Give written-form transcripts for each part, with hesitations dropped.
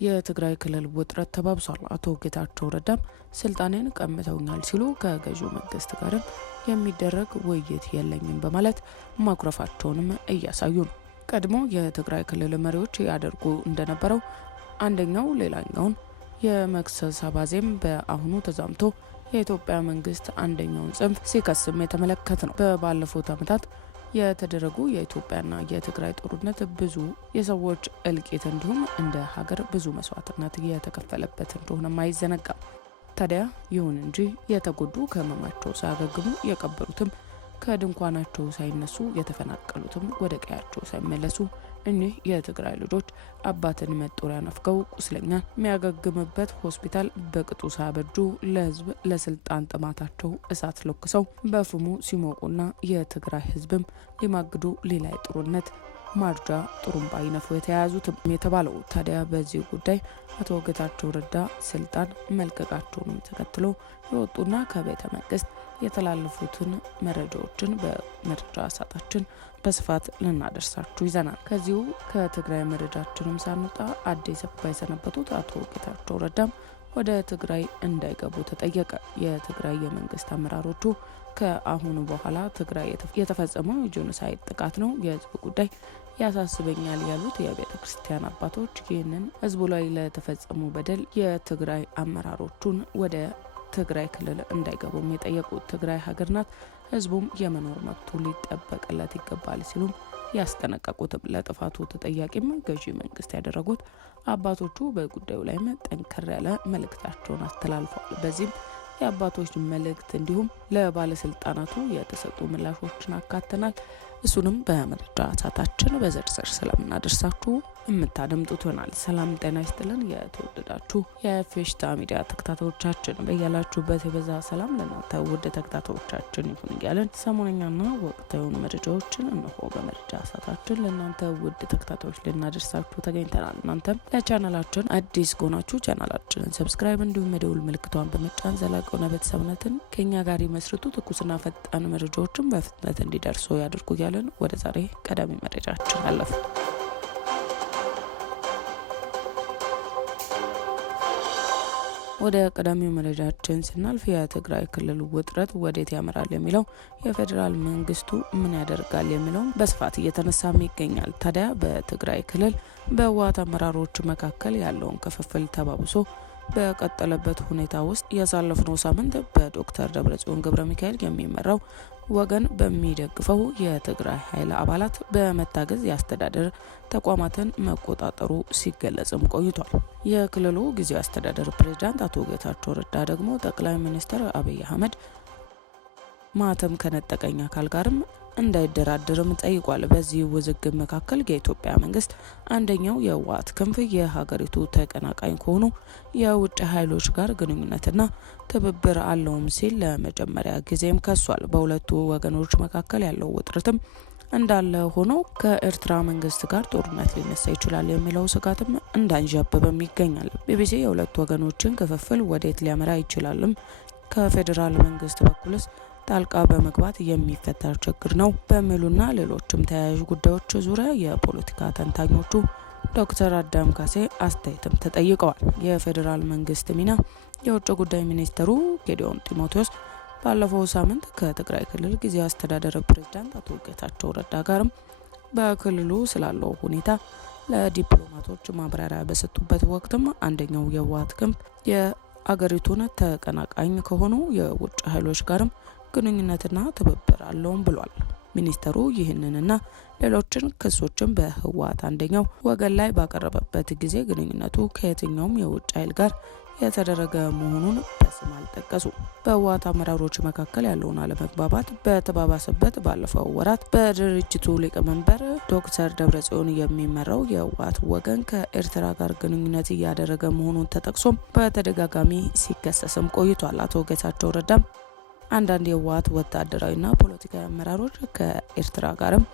የትግራይ ክልል ውጥረት ተባብሷል። አቶ ጌታቸው ረዳም ስልጣኔን ቀምተውኛል ሲሉ ከገዢው መንግስት ጋርም የሚደረግ ውይይት የለኝም በማለት ማኩረፋቸውንም እያሳዩ ነው። ቀድሞ የትግራይ ክልል መሪዎች ያደርጉ እንደነበረው አንደኛው ሌላኛውን የመክሰስ አባዜም በአሁኑ ተዛምቶ የኢትዮጵያ መንግስት አንደኛውን ጽንፍ ሲከስም የተመለከተ ነው። በባለፉት ዓመታት የተደረጉ የኢትዮጵያና የትግራይ ጦርነት ብዙ የሰዎች እልቂት እንዲሁም እንደ ሀገር ብዙ መስዋዕትነት የተከፈለበት እንደሆነ አይዘነጋም። ታዲያ ይሁን እንጂ የተጎዱ ከህመማቸው ሳያገግሙ የቀበሩትም ከድንኳናቸው ሳይነሱ የተፈናቀሉትም ወደ ቀያቸው ሳይመለሱ እኒህ የትግራይ ልጆች አባትን መጦሪያ ነፍገው ቁስለኛን የሚያገግምበት ሆስፒታል በቅጡ ሳያበጁ ለህዝብ ለስልጣን ጥማታቸው እሳት ለኩሰው በፍሙ ሲሞቁና የትግራይ ህዝብም ሊማግዱ ሌላ የጦርነት ማርጃ ጥሩምባ ይነፉ የተያያዙትም የተባለው። ታዲያ በዚህ ጉዳይ አቶ ጌታቸው ረዳ ስልጣን መልቀቃቸውን ተከትሎ የወጡና ከቤተ መንግስት የተላለፉትን መረጃዎችን በመረጃ ሰዓታችን በስፋት ልናደርሳችሁ ይዘናል። ከዚሁ ከትግራይ መረጃችንም ሳንወጣ አዲስ አበባ የሰነበቱት አቶ ጌታቸው ረዳም ወደ ትግራይ እንዳይገቡ ተጠየቀ። የትግራይ የመንግስት አመራሮቹ ከአሁኑ በኋላ ትግራይ የተፈጸመው የጄኖሳይድ ጥቃት ነው፣ የህዝብ ጉዳይ ያሳስበኛል ያሉት የቤተ ክርስቲያን አባቶች ይህንን ህዝቡ ላይ ለተፈጸሙ በደል የትግራይ አመራሮቹን ወደ ትግራይ ክልል እንዳይገቡም የጠየቁት ትግራይ ሀገር ናት፣ ህዝቡም የመኖር መብቱ ሊጠበቅለት ይገባል ሲሉም ያስጠነቀቁትም ለጥፋቱ ተጠያቂም ገዢ መንግስት ያደረጉት አባቶቹ በጉዳዩ ላይ ጠንከር ያለ መልእክታቸውን አስተላልፈዋል። በዚህም የአባቶች መልእክት እንዲሁም ለባለስልጣናቱ የተሰጡ ምላሾችን አካተናል። እሱንም በመረጃ ሰዓታችን በዝርዝር ስለምናደርሳችሁ የምታደምጡት ይሆናል። ሰላም ጤና ይስጥልን። የተወደዳችሁ የፌሽታ ሚዲያ ተከታታዮቻችን በያላችሁበት የበዛ ሰላም ለእናንተ ውድ ተከታታዮቻችን ይሁን እያለን ሰሞነኛና ወቅታዊ መረጃዎችን እነሆ በመረጃ ሰዓታችን ለእናንተ ውድ ተከታታዮች ልናደርሳችሁ ተገኝተናል። እናንተም ለቻናላችን አዲስ ከሆናችሁ ቻናላችንን ሰብስክራይብ እንዲሁም የደውል ምልክቷን በመጫን ዘላቂ ሆነ ቤተሰብነትን ከኛ ጋር ይመስርቱ። ትኩስና ፈጣን መረጃዎችን በፍጥነት እንዲደርሱ ያድርጉ እያለን ወደ ዛሬ ቀዳሚ መረጃችን አለፉ። ወደ ቀዳሚው መረጃችን ስናልፍ የትግራይ ክልል ውጥረት ወዴት ያመራል የሚለው የፌዴራል መንግስቱ ምን ያደርጋል የሚለው በስፋት እየተነሳም ይገኛል። ታዲያ በትግራይ ክልል በህወሓት አመራሮች መካከል ያለውን ክፍፍል ተባብሶ በቀጠለበት ሁኔታ ውስጥ ያሳለፍነው ሳምንት በዶክተር ደብረጽዮን ገብረሚካኤል የሚመራው ወገን በሚደግፈው የትግራይ ኃይል አባላት በመታገዝ የአስተዳደር ተቋማትን መቆጣጠሩ ሲገለጽም ቆይቷል። የክልሉ ጊዜያዊ አስተዳደር ፕሬዝዳንት አቶ ጌታቸው ረዳ ደግሞ ጠቅላይ ሚኒስትር አብይ አህመድ ማተም ከነጠቀኝ አካል ጋርም እንዳይደራደርም ጠይቋል። በዚህ ውዝግብ መካከል የኢትዮጵያ መንግስት አንደኛው የህወሓት ክንፍ የሀገሪቱ ተቀናቃኝ ከሆኑ የውጭ ኃይሎች ጋር ግንኙነትና ትብብር አለውም ሲል ለመጀመሪያ ጊዜም ከሷል። በሁለቱ ወገኖች መካከል ያለው ውጥረትም እንዳለ ሆኖ ከኤርትራ መንግስት ጋር ጦርነት ሊነሳ ይችላል የሚለው ስጋትም እንዳንዣበበም ይገኛል። ቢቢሲ የሁለቱ ወገኖችን ክፍፍል ወዴት ሊያመራ ይችላልም ከፌዴራል መንግስት በኩልስ ጣልቃ በመግባት የሚፈታ ችግር ነው በሚሉና ሌሎችም ተያያዥ ጉዳዮች ዙሪያ የፖለቲካ ተንታኞቹ ዶክተር አዳም ካሴ አስተያየትም ተጠይቀዋል። የፌዴራል መንግስት ሚና የውጭ ጉዳይ ሚኒስትሩ ጌዲዮን ጢሞቴዎስ ባለፈው ሳምንት ከትግራይ ክልል ጊዜያዊ አስተዳደር ፕሬዝዳንት አቶ ጌታቸው ረዳ ጋርም በክልሉ ስላለው ሁኔታ ለዲፕሎማቶች ማብራሪያ በሰጡበት ወቅትም አንደኛው የህወሓት ክንፍ የአገሪቱን ተቀናቃኝ ከሆኑ የውጭ ኃይሎች ጋርም ግንኙነትና ትብብር አለውም ብሏል። ሚኒስተሩ ይህንንና ሌሎችን ክሶችን በህወሓት አንደኛው ወገን ላይ ባቀረበበት ጊዜ ግንኙነቱ ከየትኛውም የውጭ ኃይል ጋር የተደረገ መሆኑን በስም አልጠቀሱ። በህወሓት አመራሮች መካከል ያለውን አለመግባባት በተባባሰበት ባለፈው ወራት በድርጅቱ ሊቀመንበር ዶክተር ደብረጽዮን የሚመራው የህወሓት ወገን ከኤርትራ ጋር ግንኙነት እያደረገ መሆኑን ተጠቅሶም በተደጋጋሚ ሲከሰስም ቆይቷል። አቶ ጌታቸው ረዳም አንዳንድ የህወሓት ወታደራዊና ፖለቲካዊ አመራሮች ከኤርትራ ጋርም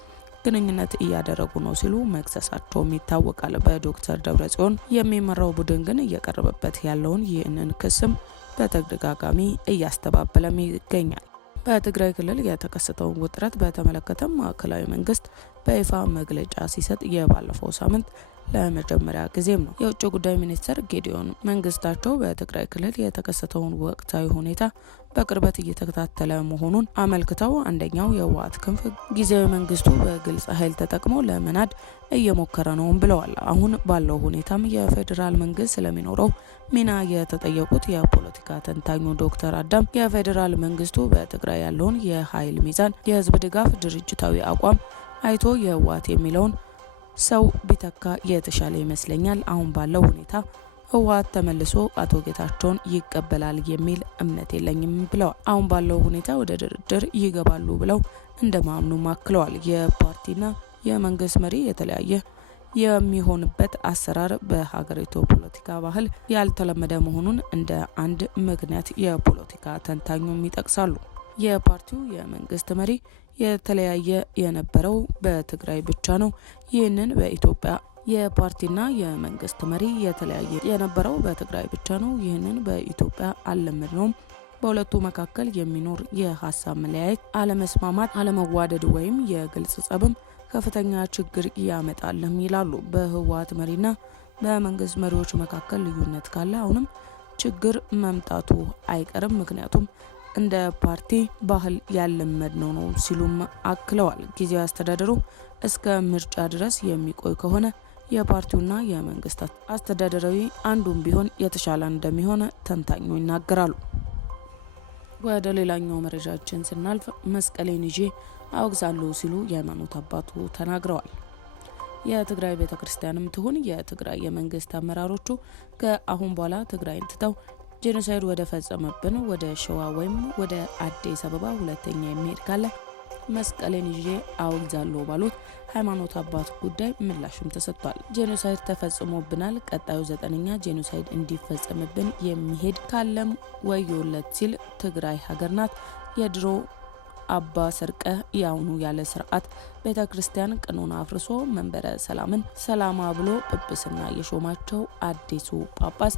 ግንኙነት እያደረጉ ነው ሲሉ መክሰሳቸውም ይታወቃል። በዶክተር ደብረጽዮን የሚመራው ቡድን ግን እየቀረበበት ያለውን ይህንን ክስም በተደጋጋሚ እያስተባበለም ይገኛል። በትግራይ ክልል የተከሰተውን ውጥረት በተመለከተ ማዕከላዊ መንግስት በይፋ መግለጫ ሲሰጥ የባለፈው ሳምንት ለመጀመሪያ ጊዜም ነው። የውጭ ጉዳይ ሚኒስትር ጌዲዮን መንግስታቸው በትግራይ ክልል የተከሰተውን ወቅታዊ ሁኔታ በቅርበት እየተከታተለ መሆኑን አመልክተው አንደኛው የህወሓት ክንፍ ጊዜያዊ መንግስቱ በግልጽ ኃይል ተጠቅሞ ለመናድ እየሞከረ ነው ብለዋል። አሁን ባለው ሁኔታም የፌዴራል መንግስት ስለሚኖረው ሚና የተጠየቁት የፖለቲካ ተንታኙ ዶክተር አዳም የፌዴራል መንግስቱ በትግራይ ያለውን የኃይል ሚዛን፣ የህዝብ ድጋፍ፣ ድርጅታዊ አቋም አይቶ የህወሓት የሚለውን ሰው ቢተካ የተሻለ ይመስለኛል። አሁን ባለው ሁኔታ ህወሓት ተመልሶ አቶ ጌታቸውን ይቀበላል የሚል እምነት የለኝም ብለዋል። አሁን ባለው ሁኔታ ወደ ድርድር ይገባሉ ብለው እንደማምኑ አክለዋል። የፓርቲና የመንግስት መሪ የተለያየ የሚሆንበት አሰራር በሀገሪቱ ፖለቲካ ባህል ያልተለመደ መሆኑን እንደ አንድ ምክንያት የፖለቲካ ተንታኙም ይጠቅሳሉ። የፓርቲው የመንግስት መሪ የተለያየ የነበረው በትግራይ ብቻ ነው። ይህንን በኢትዮጵያ የፓርቲና የመንግስት መሪ የተለያየ የነበረው በትግራይ ብቻ ነው። ይህንን በኢትዮጵያ አልለመድነውም። በሁለቱ መካከል የሚኖር የሀሳብ መለያየት፣ አለመስማማት፣ አለመዋደድ ወይም የግልጽ ጸብም ከፍተኛ ችግር ያመጣልም ይላሉ። በህወሓት መሪና በመንግስት መሪዎች መካከል ልዩነት ካለ አሁንም ችግር መምጣቱ አይቀርም፣ ምክንያቱም እንደ ፓርቲ ባህል ያለመድነው ነው ሲሉም አክለዋል። ጊዜያዊ አስተዳደሩ እስከ ምርጫ ድረስ የሚቆይ ከሆነ የፓርቲውና የመንግስት አስተዳደራዊ አንዱም ቢሆን የተሻለ እንደሚሆን ተንታኙ ይናገራሉ። ወደ ሌላኛው መረጃችን ስናልፍ መስቀሌን ይዤ አወግዛለሁ ሲሉ የሃይማኖት አባቱ ተናግረዋል። የትግራይ ቤተክርስቲያንም ትሁን የትግራይ የመንግስት አመራሮቹ ከአሁን በኋላ ትግራይን ትተው ጄኖሳይድ ወደ ፈጸመብን ወደ ሸዋ ወይም ወደ አዲስ አበባ ሁለተኛ የሚሄድ ካለ መስቀሌን ይዤ አወግዛለሁ ባሉት ሃይማኖት አባት ጉዳይ ምላሽም ተሰጥቷል። ጄኖሳይድ ተፈጽሞብናል፣ ቀጣዩ 9ኛ ጄኖሳይድ እንዲፈጸምብን የሚሄድ ካለም ወዮለት ሲል ትግራይ ሀገር ናት። የድሮ አባ ሰርቀ ያውኑ ያለ ስርዓት ቤተክርስቲያን ቀኖና አፍርሶ መንበረ ሰላምን ሰላማ ብሎ ጵጵስና የሾማቸው አዲሱ ጳጳስ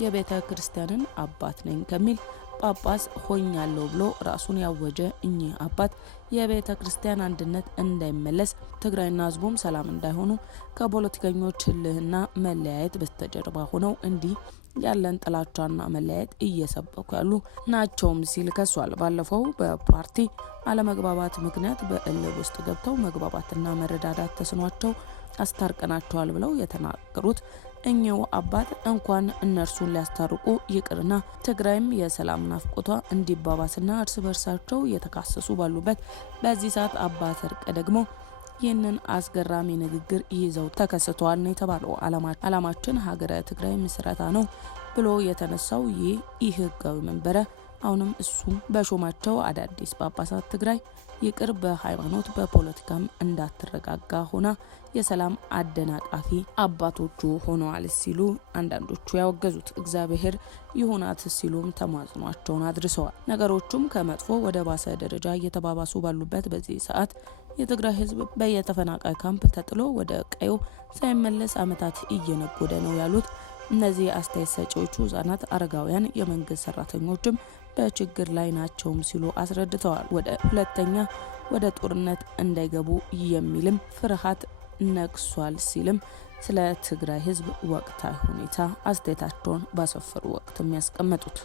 የቤተ ክርስቲያንን አባት ነኝ ከሚል ጳጳስ ሆኛለሁ ብሎ ራሱን ያወጀ እኚህ አባት የቤተ ክርስቲያን አንድነት እንዳይመለስ ትግራይና ህዝቡም ሰላም እንዳይሆኑ ከፖለቲከኞች ህልህና መለያየት በስተጀርባ ሆነው እንዲህ ያለን ጥላቻና መለያየት እየሰበኩ ያሉ ናቸውም ሲል ከሷል። ባለፈው በፓርቲ አለመግባባት ምክንያት በእልህ ውስጥ ገብተው መግባባትና መረዳዳት ተስኗቸው አስታርቀናቸዋል ብለው የተናገሩት እኚሁ አባት እንኳን እነርሱን ሊያስታርቁ ይቅርና ትግራይም የሰላም ናፍቆቷ እንዲባባስና እርስ በርሳቸው እየተካሰሱ ባሉበት በዚህ ሰዓት አባ ሰርቀ ደግሞ ይህንን አስገራሚ ንግግር ይዘው ተከስተዋል ነው የተባለው። አላማችን ሀገረ ትግራይ ምስረታ ነው ብሎ የተነሳው ይህ ህጋዊ መንበረ አሁንም እሱ በሾማቸው አዳዲስ ጳጳሳት ትግራይ ይቅር በሃይማኖት በፖለቲካም እንዳትረጋጋ ሆና የሰላም አደናቃፊ አባቶቹ ሆነዋል ሲሉ አንዳንዶቹ ያወገዙት እግዚአብሔር ይሁናት ሲሉም ተማጽኗቸውን አድርሰዋል። ነገሮቹም ከመጥፎ ወደ ባሰ ደረጃ እየተባባሱ ባሉበት በዚህ ሰዓት የትግራይ ህዝብ በየተፈናቃይ ካምፕ ተጥሎ ወደ ቀዩ ሳይመለስ ዓመታት እየነጎደ ነው ያሉት እነዚህ አስተያየት ሰጪዎቹ ህጻናት፣ አረጋውያን፣ የመንግስት ሰራተኞችም በችግር ላይ ናቸውም ሲሉ አስረድተዋል። ሁለተኛ ወደ ጦርነት እንዳይገቡ የሚልም ፍርሃት ነግሷል ሲልም ስለ ትግራይ ህዝብ ወቅታዊ ሁኔታ አስተያየታቸውን ባሰፈሩ ወቅት የሚያስቀምጡት